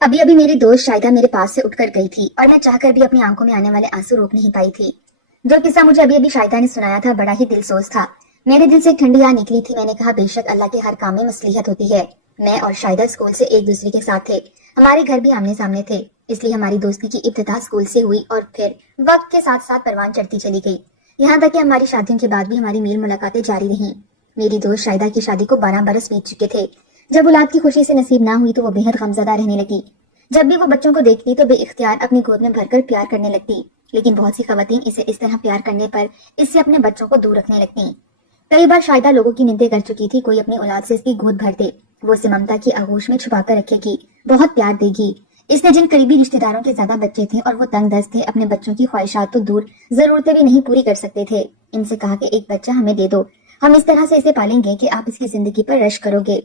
अभी अभी मेरी दोस्त शाहिदा मेरे पास से उठकर गई थी और मैं चाहकर भी अपनी आंखों में आने वाले आंसू रोक नहीं पाई थी। जो किस्सा मुझे अभी अभी शाहिदा ने सुनाया था बड़ा ही दिलसोज था। मेरे दिल से एक ठंडी आह निकली थी। मैंने कहा, बेशक अल्लाह के हर काम में मसलिहत होती है। मैं और शाहिदा स्कूल से एक दूसरे के साथ थे। हमारे घर भी आमने सामने थे, इसलिए हमारी दोस्ती की इब्तिदा स्कूल से हुई और फिर वक्त के साथ साथ परवान चढ़ती चली गई। यहाँ तक कि हमारी शादियों के बाद भी हमारी मेल मुलाकातें जारी रहीं। मेरी दोस्त शाहिदा की शादी को 12 बरस बीत चुके थे। जब औलाद की खुशी से नसीब ना हुई तो वो बेहद गमज़दा रहने लगी। जब भी वो बच्चों को देखती तो बेइख्तियार अपनी गोद में भरकर प्यार करने लगती, लेकिन बहुत सी खवातीन इसे इस तरह प्यार करने पर इससे अपने बच्चों को दूर रखने लगती। कई बार शाहिदा लोगों की मिन्नतें कर चुकी थी, कोई अपनी औलाद से इसकी गोद भर दे, वो इसे ममता की आगोश में छुपा कर रखेगी, बहुत प्यार देगी। इसने जिन करीबी रिश्तेदारों के ज्यादा बच्चे थे और वो तंग दस्त थे, अपने बच्चों की ख्वाहिशात तो दूर जरूरतें भी नहीं पूरी कर सकते थे, इनसे कहा कि एक बच्चा हमें दे दो, हम इस तरह से इसे पालेंगे कि आप इसकी जिंदगी पर रश करोगे।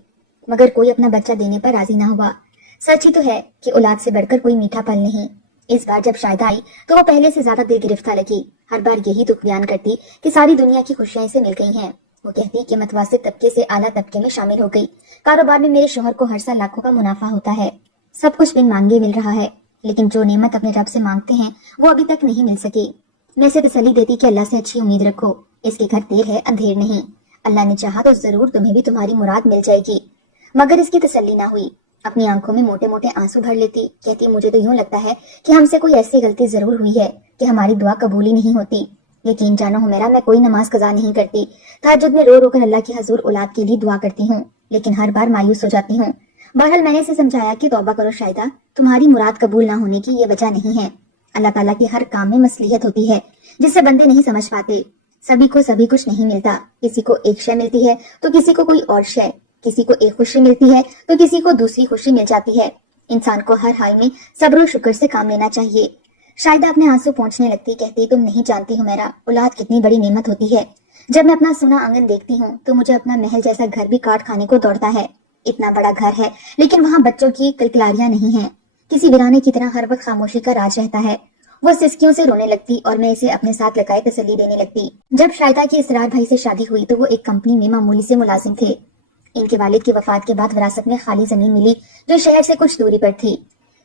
मगर कोई अपना बच्चा देने पर राजी ना हुआ। सच ही तो है कि औलाद से बढ़कर कोई मीठा पल नहीं। इस बार जब शाहिदा आई तो वो पहले से ज्यादा दिल गिरफ्तार लगी। हर बार यही दुख बयान करती कि सारी दुनिया की खुशियां इसे मिल गई हैं। वो कहती कि मतवासित तबके से आला तबके में शामिल हो गई। कारोबार में मेरे शोहर को हर साल लाखों का मुनाफा होता है। सब कुछ बिन मांगे मिल रहा है, लेकिन जो नेमत अपने रब से मांगते हैं वो अभी तक नहीं मिल सकी। मैं इसे तसल्ली देती कि अल्लाह से अच्छी उम्मीद रखो, इसके घर देर है अंधेर नहीं। अल्लाह ने चाहा तो जरूर तुम्हें भी तुम्हारी मुराद मिल जाएगी। मगर इसकी तसल्ली ना हुई। अपनी आंखों में मोटे मोटे आंसू भर लेती। कहती, मुझे तो यूं लगता है कि हमसे कोई ऐसी गलती जरूर हुई है कि हमारी दुआ कबूल ही नहीं होती। यकीन जानो हो मेरा, मैं कोई नमाज कज़ा नहीं करती। तहज्जुद में रो रो कर अल्लाह की हजूर औलाद के लिए दुआ करती हूँ, लेकिन हर बार मायूस हो जाती हूँ। बहरहाल मैंने इसे समझाया कि तौबा करो शाहिदा, तुम्हारी मुराद कबूल ना होने की ये वजह नहीं है। अल्लाह ताला की हर काम में मसलियत होती है जिससे बंदे नहीं समझ पाते। सभी को सभी कुछ नहीं मिलता। किसी को एक शय मिलती है तो किसी को कोई और शय, किसी को एक खुशी मिलती है तो किसी को दूसरी खुशी मिल जाती है। इंसान को हर हाल में सब्र और शुक्र से काम लेना चाहिए। शाहिदा अपने आंसू पहुंचने लगती। कहती, तुम नहीं जानती हो मेरा, औलाद कितनी बड़ी नेमत होती है। जब मैं अपना सुना आंगन देखती हूँ तो मुझे अपना महल जैसा घर भी काट खाने को दौड़ता है। इतना बड़ा घर है लेकिन वहाँ बच्चों की किलकिलारियां नहीं है। किसी वीराने की तरह हर वक्त खामोशी का राज रहता है। वो सिसकियों से रोने लगती और मैं इसे अपने साथ लगाए तसल्ली देने लगती। जब शाहिदा की इसरार भाई से शादी हुई तो वो एक कंपनी में मामूली से मुलाजिम थे। इनके वालिद की वफात के बाद विरासत में खाली जमीन मिली जो शहर से कुछ दूरी पर थी।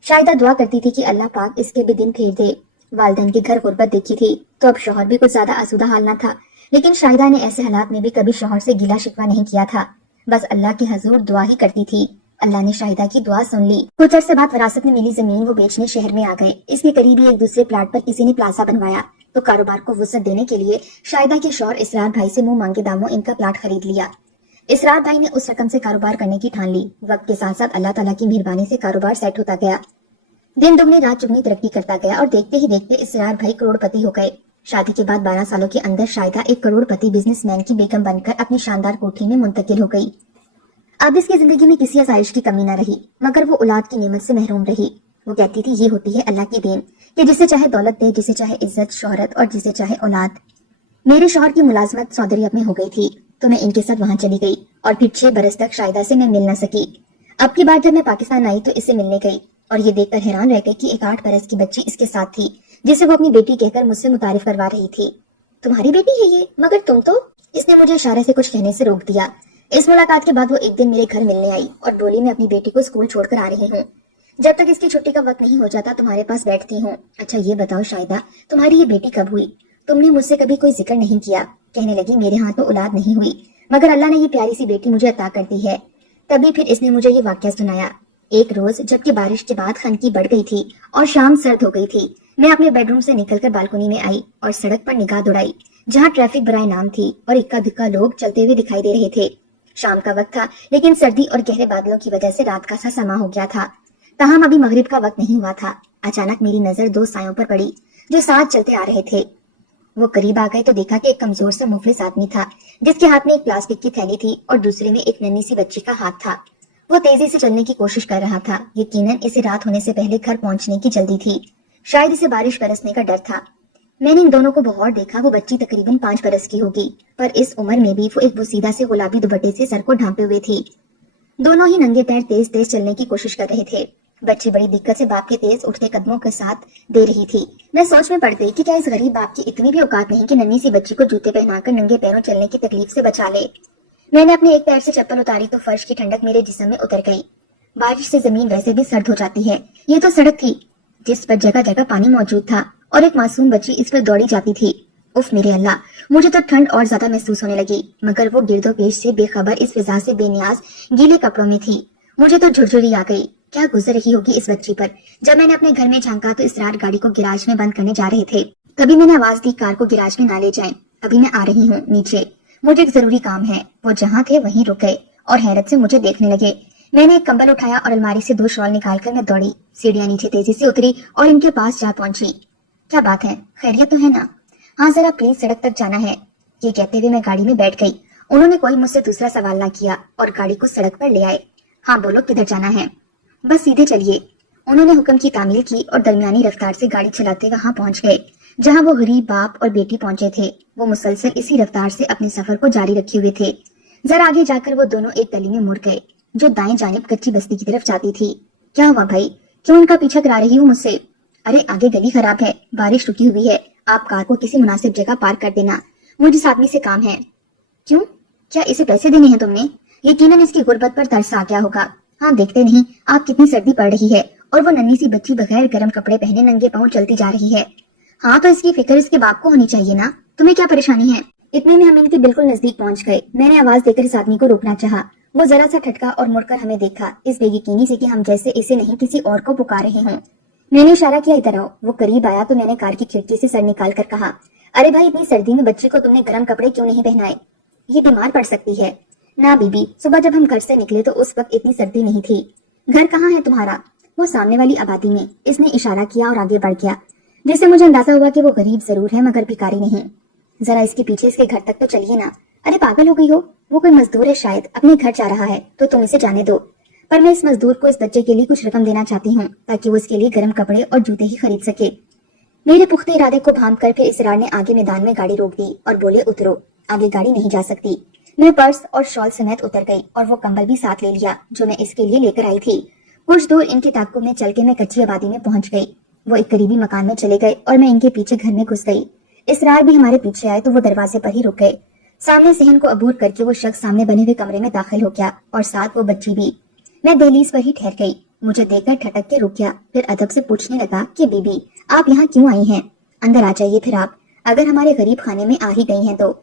शाहिदा दुआ करती थी कि अल्लाह पाक इसके भी दिन फेर दे। वालिदैन के घर गुर्बत देखी थी तो अब शौहर भी कुछ ज्यादा आसूदा हाल ना था, लेकिन शाहिदा ने ऐसे हालात में भी कभी शौहर से गिला शिकवा नहीं किया था। बस अल्लाह के हजूर दुआ ही करती थी। अल्लाह ने शाहिदा की दुआ सुन ली। कुछ अर्से बाद विरासत में मिली जमीन वो बेचने शहर में आ गए। इसके करीब ही एक दूसरे प्लाट पर किसी ने प्लाजा बनवाया तो कारोबार को वुसअत देने के लिए शाहिदा के शौहर इसरार भाई से मुंह मांगे दामों इनका प्लाट खरीद लिया। इसरार भाई ने उस रकम से कारोबार करने की ठान ली। वक्त के साथ साथ अल्लाह ताला की मेहरबानी से कारोबार सेट होता गया। दिन दुगनी रात चुगनी तरक्की करता गया और देखते ही देखते इसरार भाई करोड़पति हो गए। शादी के बाद 12 सालों के अंदर शाहिदा एक करोड़पति बिजनेसमैन की बेगम बनकर अपनी शानदार कोठी में मुंतकिल हो गई। अब इसकी जिंदगी में किसी आसाइश की कमी न रही, मगर वो औलाद की नेमत से महरूम रही। वो कहती थी, ये होती है अल्लाह की देन कि जिसे चाहे दौलत दे, जिसे चाहे इज्जत शोहरत और जिसे चाहे औलाद। मेरे शौहर की मुलाजमत सौदरी अब में हो गई थी तो मैं इनके साथ वहां चली गई और फिर 6 बरस तक शाहिदा से मैं मिल न सकी। अब की बार जब मैं पाकिस्तान आई तो इससे मिलने गई और ये देखकर हैरान रह गई कि एक 8 बरस की बच्ची इसके साथ थी जिसे वो अपनी बेटी कहकर मुझसे मुतारिफ करवा रही थी। तुम्हारी बेटी है ये? मगर तुम तो। इसने मुझे इशारे से कुछ कहने से रोक दिया। इस मुलाकात के बाद वो एक दिन मेरे घर मिलने आई और डोली में अपनी बेटी को स्कूल छोड़कर आ रही हूँ। जब तक इसकी छुट्टी का वक्त नहीं हो जाता तुम्हारे पास बैठती हूँ। अच्छा ये बताओ शाहिदा, तुम्हारी ये बेटी कब हुई? तुमने मुझसे कभी कोई जिक्र नहीं किया। कहने लगी, मेरे हाथ तो औलाद नहीं हुई, मगर अल्लाह ने ये प्यारी सी बेटी मुझे अता कर दी है। तभी फिर इसने मुझे ये वाकया सुनाया। एक रोज जबकि बारिश के बाद खनकी बढ़ गई थी और शाम सर्द हो गई थी, मैं अपने बेडरूम से निकलकर बालकनी में आई और सड़क पर निगाह दौड़ाई जहाँ ट्रैफिक बराए नाम थी और इक्का दुक्का लोग चलते हुए दिखाई दे रहे थे। शाम का वक्त था लेकिन सर्दी और गहरे बादलों की वजह से रात का सा समा हो गया था। तमाम अभी मगरिब का वक्त नहीं हुआ था। अचानक मेरी नजर 2 सायों पर पड़ी जो साथ चलते आ रहे थे। वो करीब आ गए तो देखा कि एक कमजोर सा मुफलिस आदमी था जिसके हाथ में एक प्लास्टिक की थैली थी और दूसरे में एक नन्ही सी बच्ची का हाथ था। वो तेजी से चलने की कोशिश कर रहा था। यकीनन इसे रात होने से पहले घर पहुंचने की जल्दी थी। शायद इसे बारिश बरसने का डर था। मैंने इन दोनों को बहुत देखा। वो बच्ची तकरीबन 5 बरस की होगी, पर इस उम्र में भी वो एक बुसीदा से गुलाबी दुपट्टे से सर को ढांपे हुए थी। दोनों ही नंगे पैर तेज तेज चलने की कोशिश कर रहे थे। बच्ची बड़ी दिक्कत से बाप के तेज उठते कदमों के साथ दे रही थी। मैं सोच में पड़ गई कि क्या इस गरीब बाप की इतनी भी औकात नहीं कि नन्ही सी बच्ची को जूते पहनाकर नंगे पैरों चलने की तकलीफ से बचा ले। मैंने अपने एक पैर से चप्पल उतारी तो फर्श की ठंडक मेरे जिस्म में उतर गई। बारिश से जमीन वैसे भी सर्द हो जाती है। ये तो सड़क थी जिस पर जगह जगह पानी मौजूद था और एक मासूम बच्ची इस पर दौड़ी जाती थी। उफ मेरे अल्लाह, मुझे तो ठंड और ज्यादा महसूस होने लगी, मगर वो गिरदोपेश से बेखबर इस फिजा से बेनियाज गीले कपड़ों में थी। मुझे तो झुरझुरी आ गई। क्या गुजर रही होगी इस बच्ची पर। जब मैंने अपने घर में झांका तो इसरार गाड़ी को गिराज में बंद करने जा रहे थे। तभी मैंने आवाज दी, कार को गिराज में ना ले जाएं, अभी मैं आ रही हूँ नीचे, मुझे एक जरूरी काम है। वो जहाँ थे वहीं रुक गए और हैरत से मुझे देखने लगे। मैंने एक कंबल उठाया और अलमारी से 2 शॉल निकालकर मैं दौड़ी, सीढ़ियां नीचे तेजी से उतरी और इनके पास जा पहुंची। क्या बात है, खैरियत तो है ना? हाँ जरा प्लीज सड़क तक जाना है। ये कहते हुए मैं गाड़ी में बैठ गई। उन्होंने कोई मुझसे दूसरा सवाल ना किया और गाड़ी को सड़क पर ले आए। हाँ बोलो, किधर जाना है? बस सीधे चलिए। उन्होंने हुक्म की तामील की और दरमियानी रफ्तार से गाड़ी चलाते वहां पहुंच गए जहां वो गरीब बाप और बेटी पहुंचे थे। वो मुसलसल इसी रफ्तार से अपने सफर को जारी रखे हुए थे। जरा आगे जाकर वो दोनों एक गली में मुड़ गए जो दाएं जानिब कच्ची बस्ती की तरफ जाती थी। क्या हुआ भाई, क्यों उनका पीछा करा रही हो मुझसे? अरे आगे गली खराब है, बारिश रुकी हुई है, आप कार को किसी मुनासिब जगह पार्क कर देना, मुझे इस आदमी से काम है। क्यों, क्या इसे पैसे देने हैं तुमने? यकीनन इसकी गुर्बत पर तरस आ गया होगा। हाँ देखते नहीं आप कितनी सर्दी पड़ रही है और वो नन्ही सी बच्ची बगैर गर्म कपड़े पहने नंगे पांव चलती जा रही है। हाँ तो इसकी फिक्र इसके बाप को होनी चाहिए ना, तुम्हें क्या परेशानी है? इतने में हम इनके बिल्कुल नजदीक पहुंच गए। मैंने आवाज देकर इस आदमी को रोकना चाहा। वो जरा सा ठटका और मुड़कर हमें देखा, इस बेयकीनी से कि हम जैसे इसे नहीं किसी और को पुकार रहे हों। मैंने इशारा किया इधर आओ। वो करीब आया तो मैंने कार की खिड़की से सर निकाल कर कहा, अरे भाई इतनी सर्दी में बच्ची को तुमने गर्म कपड़े क्यों नहीं पहनाए? ये बीमार पड़ सकती है। ना बीबी, सुबह जब हम घर से निकले तो उस वक्त इतनी सर्दी नहीं थी। घर कहाँ है तुम्हारा? वो सामने वाली आबादी में। इसने इशारा किया और आगे बढ़ गया, जिससे मुझे अंदाजा हुआ कि वो गरीब जरूर है मगर भिखारी नहीं। जरा इसके पीछे इसके घर तक तो चलिए ना। अरे पागल हो गई हो, वो कोई मजदूर है, शायद अपने घर जा रहा है तो तुम इसे जाने दो। पर मैं इस मजदूर को इस बच्चे के लिए कुछ रकम देना चाहती हूँ ताकि वो इसके लिए गर्म कपड़े और जूते ही खरीद सके। मेरे पुख्ते इरादे को भांप कर फिर इसरार ने आगे मैदान में गाड़ी रोक दी और बोले उतरो, आगे गाड़ी नहीं जा सकती। मैं पर्स और शॉल समेत उतर गई और वो कंबल भी साथ ले लिया जो मैं इसके लिए लेकर आई थी। कुछ दूर इनके ताक्कुब में चल के मैं कच्ची आबादी में पहुंच गई। वो एक करीबी मकान में चले गए और मैं इनके पीछे घर में घुस गई। इसरार भी हमारे पीछे आए तो वो दरवाजे पर ही रुक गए। सामने सहन को अबूर करके वो शख्स सामने बने हुए कमरे में दाखिल हो गया और साथ वो बच्ची भी। मैं दहलीज पर ही ठहर गई। मुझे देखकर ठटक के रुक गया, फिर अदब से पूछने लगा कि बीबी आप यहाँ क्यों आई हैं? अंदर आ जाइए फिर आप, अगर हमारे गरीब खाने में आ ही गई हैं तो।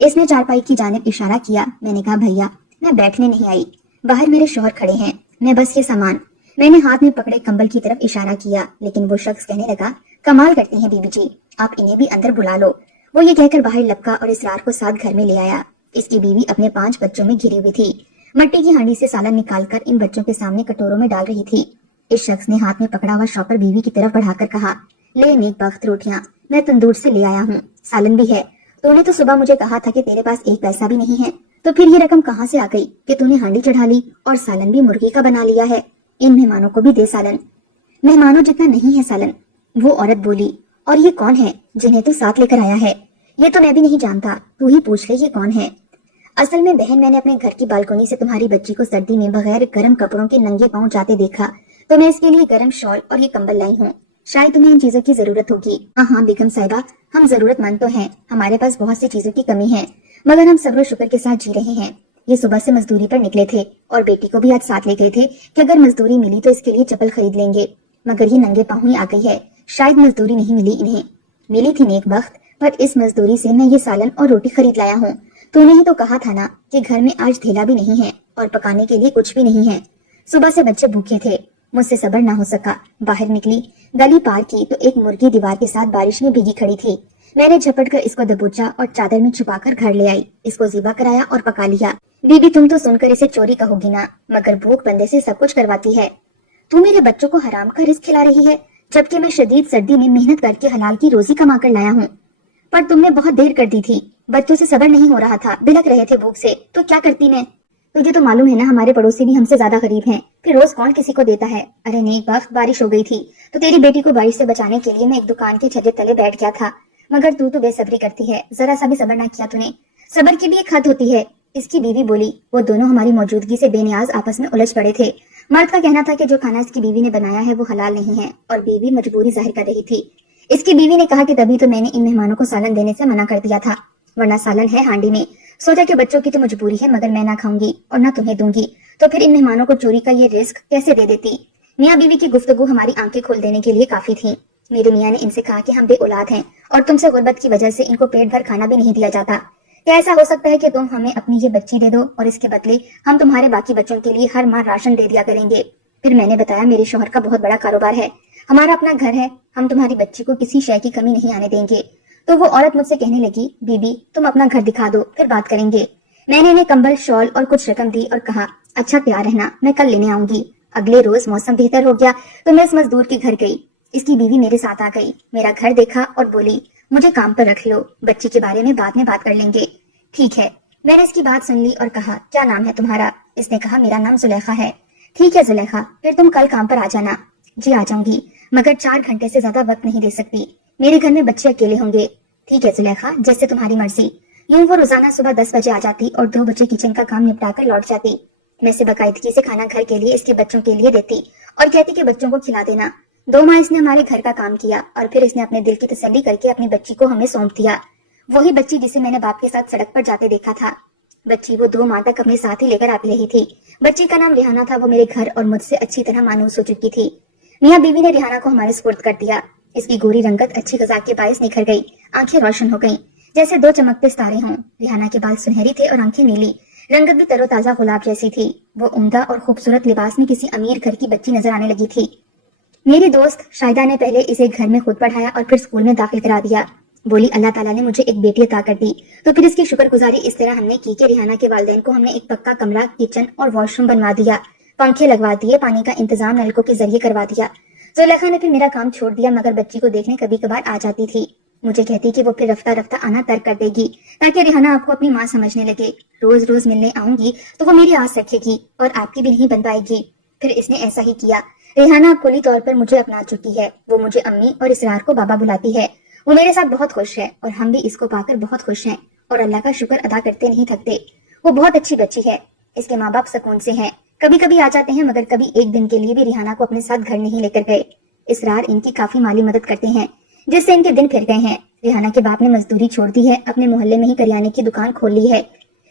इसने चारपाई की जानिब इशारा किया। मैंने कहा भैया मैं बैठने नहीं आई, बाहर मेरे शौहर खड़े हैं, मैं बस ये सामान। मैंने हाथ में पकड़े कंबल की तरफ इशारा किया, लेकिन वो शख्स कहने लगा कमाल करती हैं बीबी जी, आप इन्हें भी अंदर बुला लो। वो ये कहकर बाहर लपका और इसरार को साथ घर में ले आया। इसकी बीवी अपने 5 बच्चों में घिरी हुई थी। मट्टी की हांडी से सालन निकालकर इन बच्चों के सामने कटोरों में डाल रही थी। इस शख्स ने हाथ में पकड़ा हुआ शॉपर बीवी की तरफ बढ़ाकर कहा, ले नेक बख्त रोटियां, मैं तंदूर से ले आया हूँ, सालन भी है। तूने तो सुबह मुझे कहा था कि तेरे पास एक पैसा भी नहीं है, तो फिर ये रकम कहाँ से आ गई कि तूने हांडी चढ़ा ली और सालन भी मुर्गी का बना लिया है? इन मेहमानों को भी दे सालन। मेहमानों जितना नहीं है सालन, वो औरत बोली। और ये कौन है जिन्हें तू साथ लेकर आया है? ये तो मैं भी नहीं जानता, तू ही पूछ ले ये कौन है। असल में बहन, मैंने अपने घर की बालकनी से तुम्हारी बच्ची को सर्दी में बगैर गर्म कपड़ों के नंगे पांव जाते देखा, तो मैं इसके लिए गर्म शॉल और ये कंबल लाई हूँ। शायद तुम्हें इन चीजों की जरूरत होगी। हाँ बेगम साहिबा, हम जरूरतमंद तो हैं, हमारे पास बहुत सी चीजों की कमी है, मगर हम सब्र शुक्र के साथ जी रहे हैं। ये सुबह से मजदूरी पर निकले थे और बेटी को भी आज साथ ले गए थे कि अगर मजदूरी मिली तो इसके लिए चप्पल खरीद लेंगे, मगर ये नंगे पांव ही आ गई है। शायद मजदूरी नहीं मिली इन्हें। मिली थी नेक बख्त, पर इस मजदूरी से मैं ये सालन और रोटी खरीद लाया हूँ। तूने ही तो कहा था ना कि घर में आज थैला भी नहीं है और पकाने के लिए कुछ भी नहीं है। सुबह से बच्चे भूखे थे, मुझसे सब्र ना हो सका। बाहर निकली, गली पार की तो एक मुर्गी दीवार के साथ बारिश में भीगी खड़ी थी। मैंने झपट कर इसको दबोचा और चादर में छुपाकर घर ले आई। इसको ज़िबा कराया और पका लिया। बीबी तुम तो सुनकर इसे चोरी कहोगी ना, मगर भूख बंदे से सब कुछ करवाती है। तू मेरे बच्चों को हराम का रिस्क खिला रही है, जबकि मैं शदीद सर्दी में मेहनत करके हलाल की रोजी कमा कर लाया हूँ। पर तुमने बहुत देर कर दी थी, बच्चों से सब्र नहीं हो रहा था, बिलक रहे थे भूख से, तो क्या करती मैं? तुझे तो मालूम है ना हमारे पड़ोसी भी हमसे ज्यादा गरीब हैं, फिर रोज कौन किसी को देता है। अरे नेक बख्त, बारिश हो गई थी तो तेरी बेटी को बारिश से बचाने के लिए मैं एक दुकान के छज्जे तले बैठ गया था, मगर तू तो बेसब्री करती है, जरा सा भी सब्र ना किया तूने। सब्र की भी एक हद होती है, इसकी बीवी बोली। वो दोनों हमारी मौजूदगी से बेनियाज आपस में उलझ पड़े थे। मर्द का कहना था कि जो खाना इसकी बीवी ने बनाया है वो हलाल नहीं है और बीवी मजबूरी जाहिर कर रही थी। इसकी बीवी ने कहा कि तभी तो मैंने इन मेहमानों को सालन देने से मना कर दिया था, वरना सालन है हांडी में, सोचा कि बच्चों की तो मजबूरी है मगर मैं ना खाऊंगी और ना तुम्हें दूंगी, तो फिर इन मेहमानों को चोरी का ये रिस्क कैसे दे देती। मियाँ बीवी की गुफ्तगू हमारी आंखें खोल देने के लिए काफी थी। मेरे मियाँ ने इनसे कहा कि हम बे औलाद हैं और तुमसे गुर्बत की वजह से इनको पेट भर खाना भी नहीं दिया जाता। क्या ऐसा हो सकता है कि तुम हमें अपनी ये बच्ची दे दो और इसके बदले हम तुम्हारे बाकी बच्चों के लिए हर माह राशन दे दिया करेंगे। फिर मैंने बताया मेरे शौहर का बहुत बड़ा कारोबार है, हमारा अपना घर है, हम तुम्हारी बच्ची को किसी शय की कमी नहीं आने देंगे। तो वो औरत मुझसे कहने लगी, बीबी तुम अपना घर दिखा दो फिर बात करेंगे। मैंने इन्हें कंबल, शॉल और कुछ रकम दी और कहा, अच्छा तैयार रहना, मैं कल लेने आऊंगी। अगले रोज मौसम बेहतर हो गया तो मैं इस मजदूर के घर गई। इसकी बीवी मेरे साथ आ गई, मेरा घर देखा और बोली, मुझे काम पर रख लो, बच्ची के बारे में बाद में बात कर लेंगे। ठीक है। मैंने इसकी बात सुन ली और कहा, क्या नाम है तुम्हारा? इसने कहा, मेरा नाम जुलेखा है। ठीक है जुलेखा, फिर तुम कल काम पर आ जाना। जी आ जाऊंगी, मगर 4 घंटे से ज्यादा वक्त नहीं दे सकती, मेरे घर में बच्चे अकेले होंगे। ठीक है जुलेखा, जैसे तुम्हारी मर्जी। यूं वो रोजाना सुबह 10 बजे आ जाती और 2 बजे किचन का काम निपटा कर लौट जाती। मैं से बाकायदगी से खाना घर के लिए, इसके बच्चों के लिए देती और कहती कि बच्चों को खिला देना। 2 माह इसने हमारे घर का काम किया और फिर इसने अपने दिल की तसल्ली करके अपनी बच्ची को हमें सौंप दिया। वही बच्ची जिसे मैंने बाप के साथ सड़क पर जाते देखा था। बच्ची वो 2 माह तक अपने साथ ही लेकर आती रही थी। बच्ची का नाम रिहाना था। वो मेरे घर और मुझसे अच्छी तरह मानूस हो चुकी थी। मियाँ बीवी ने रिहाना को हमारे सुपुर्द कर दिया। इसकी गोरी रंगत अच्छी गजा के बायस निखर गई, आंखें रोशन हो गईं, जैसे 2 चमकते सितारे हों। रिहाना के बाल सुनहरी थे और आंखें नीली, रंगत भी तरोताजा गुलाब जैसी थी। वो उम्दा और खूबसूरत लिबास में किसी अमीर घर की बच्ची नजर आने लगी थी। मेरी दोस्त शाहिदा ने पहले इसे घर में खुद पढ़ाया और फिर स्कूल में दाखिल करा दिया। बोली, अल्लाह ताला ने मुझे एक बेटी अता कर दी। तो फिर इसकी शुक्रगुजारी इस तरह हमने की कि रिहाना के वालिदैन को हमने एक पक्का कमरा, किचन और वॉशरूम बनवा दिया, पंखे लगवा दिए, पानी का इंतजाम नलकों के जरिए करवा दिया। जुलेखा ने फिर मेरा काम छोड़ दिया मगर बच्ची को देखने कभी कभार आ जाती थी। मुझे कहती कि वो फिर रफ्ता रफ्ता आना तर्क कर देगी ताकि रिहाना आपको अपनी माँ समझने लगे। रोज रोज मिलने आऊंगी तो वो मेरी आस रखेगी और आपकी भी नहीं बन पाएगी। फिर इसने ऐसा ही किया। रिहाना अब कुली तौर पर मुझे अपना चुकी है। वो मुझे अम्मी और इसरार को बाबा बुलाती है। वो मेरे साथ बहुत खुश है और हम भी इसको पाकर बहुत खुश हैं और अल्लाह का शुक्र अदा करते नहीं थकते। वो बहुत अच्छी बच्ची है। इसके माँ बाप सुकून से हैं। कभी कभी आ जाते हैं मगर कभी एक दिन के लिए भी रिहाना को अपने साथ घर नहीं लेकर गए। इसरार इनकी काफी माली मदद करते हैं जिससे इनके दिन फिर गए हैं। रिहाना के बाप ने मजदूरी छोड़ दी है, अपने मोहल्ले में ही करियाने की दुकान खोल ली है।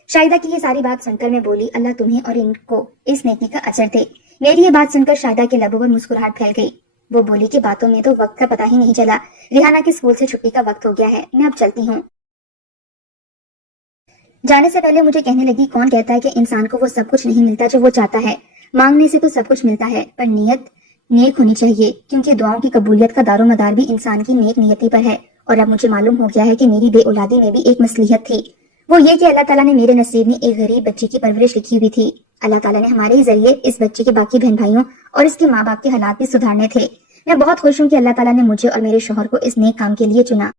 शाहिदा की ये सारी बात सुनकर मैं बोली, अल्लाह तुम्हें और इनको इस नेकी का अजर दे। मेरी ये बात सुनकर शाहिदा के लबों पर मुस्कुराहट फैल गई। वो बोली कि बातों में तो वक्त का पता ही नहीं चला। रिहाना के स्कूल से छुट्टी का वक्त हो गया है, मैं अब चलती हूँ। जाने से पहले मुझे कहने लगी, कौन कहता है कि इंसान को वो सब कुछ नहीं मिलता जो वो चाहता है। मांगने से तो सब कुछ मिलता है पर नीयत नेक होनी चाहिए, क्योंकि दुआओं की कबूलियत का दारोमदार भी इंसान की नेक नियति पर है। और अब मुझे मालूम हो गया है कि मेरी बेऔलादी में भी एक मसलिहत थी। वो ये कि अल्लाह ताला ने मेरे नसीब में एक गरीब बच्ची की परवरिश लिखी हुई थी। अल्लाह ताला ने हमारे ही जरिए इस बच्चे के बाकी बहन भाइयों और इसके माँ बाप के हालात भी सुधारने थे। मैं बहुत खुश हूँ कि अल्लाह ताला ने मुझे और मेरे शौहर को इस नेक काम के लिए चुना।